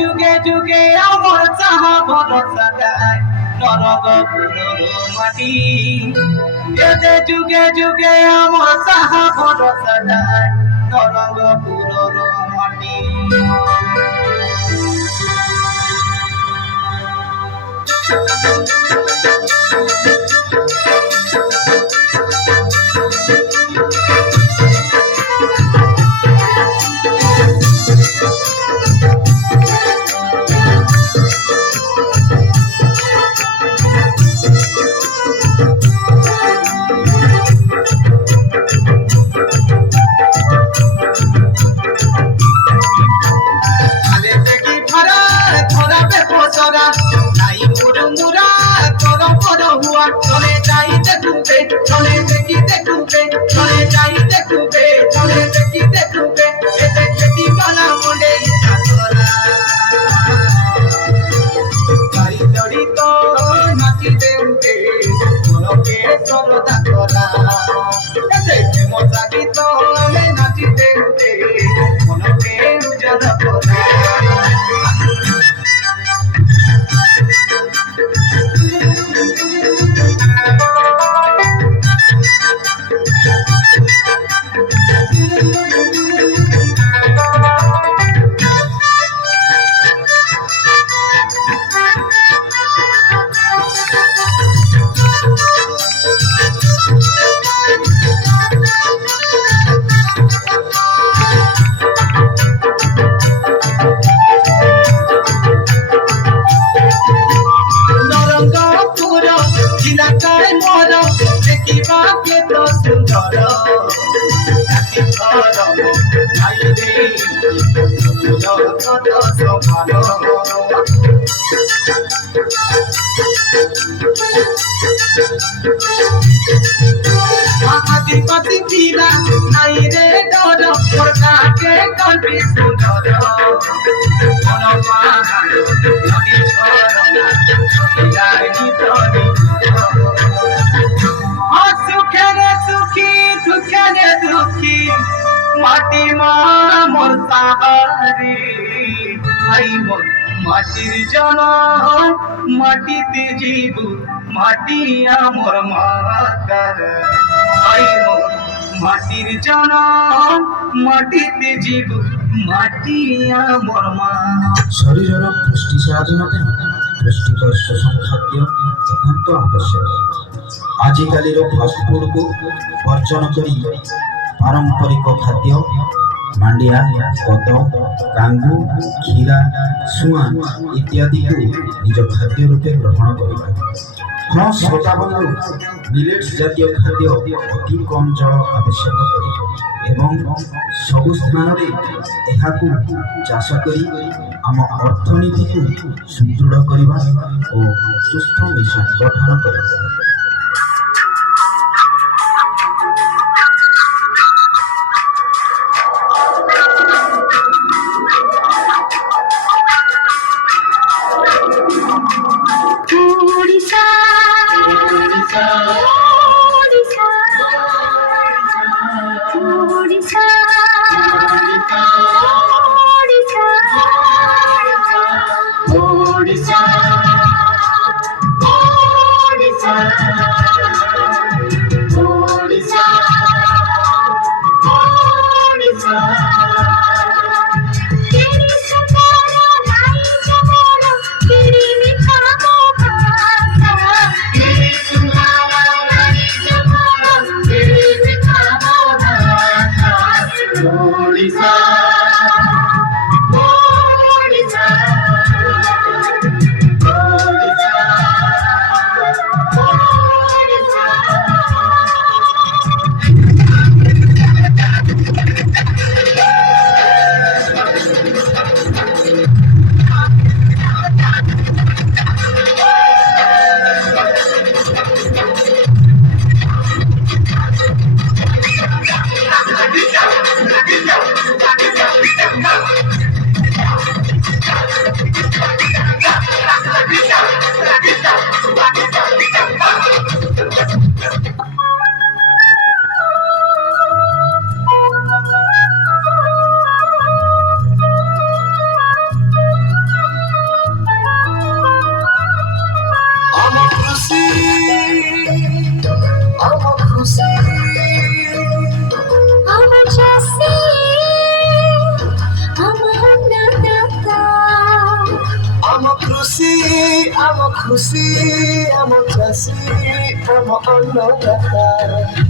যুগে যুগে আমার চাহা ভরসা দেয় নরগপুরের মাটি। এতে যুগে যুগে আমার চাহা ভরসা দেয় নরগপুরের মাটি। চলে যাইতে খুবে চলে দেখিতে খুবে চলে যাইতে খুবে চলে দেখিতে খুবে এতে খেতি বালা মনে ইচ্ছা গাড়ি জড়িত নাচিতে উঠে মনকে সরদা করা এতে মজা গীত নাচিতে উঠে মনকে উজালা করা। আদিবাসী পিলা নাই রে ডর মোর কাকে কলবি সুন্দর মনপাহাড় নদী ঝরনা বিরানি তরি সুখে রে সুখী দুঃখে রে দুঃখী মাটি মা মোর সাহারি আই মোর মাটির জনম মাটিতে জীব মাটি আমার মাতার আই মোর মাটির জনম মাটিতে জীব মাটি আমার মা। শরীরର ପୁଷ୍ଟି ସାଧନକୁ ପୁଷ୍ଟିକର ସୁଷମ ଖାଦ୍ୟ ଏକାନ୍ତ ଆବଶ୍ୟକ। ଆଜିକାଲିର ଫାଷ୍ଟଫୁଡକୁ ବର୍ଜନ କରି ପାରମ୍ପରିକ ଖାଦ୍ୟ ମାଣ୍ଡିଆ, କୋଦ, କାଙ୍ଗୁ, କ୍ଷୀରା, ଶୁଆଁ ଇତ୍ୟାଦିକୁ ନିଜ ଖାଦ୍ୟ ରୂପେ ଗ୍ରହଣ କରିବା। ହଁ ଶ୍ରୋତାବନ୍ଧୁ, ମିଲେଟ୍ସ ଜାତୀୟ ଖାଦ୍ୟ ଅତି କମ୍ ଜଳ ଆବଶ୍ୟକ କରେ ଏବଂ ସବୁ ସ୍ଥାନରେ ଏହାକୁ ଚାଷ କରି ଆମ ଅର୍ଥନୀତିକୁ ସୁଦୃଢ଼ କରିବା ଓ ସୁସ୍ଥ ମିଶନ ଗଠନ କରିବା। ओडिशा ओडिशा ओडिशा ओडिशा ओडिशा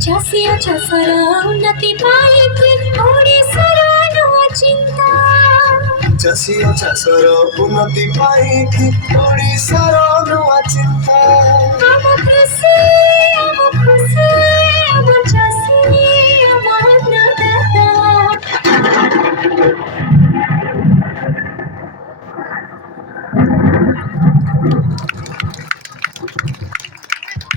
ଚାଷୀ ଚାଷର ଉନ୍ନତି ପାଇକି ଓଡ଼ିଶାର ନୂଆ ଚିନ୍ତା। ଚାଷୀ ଚାଷର ଉନ୍ନତି ପାଇକି ଓଡ଼ିଶାର ନୂଆ ଚିନ୍ତା। ଆମ କୃଷି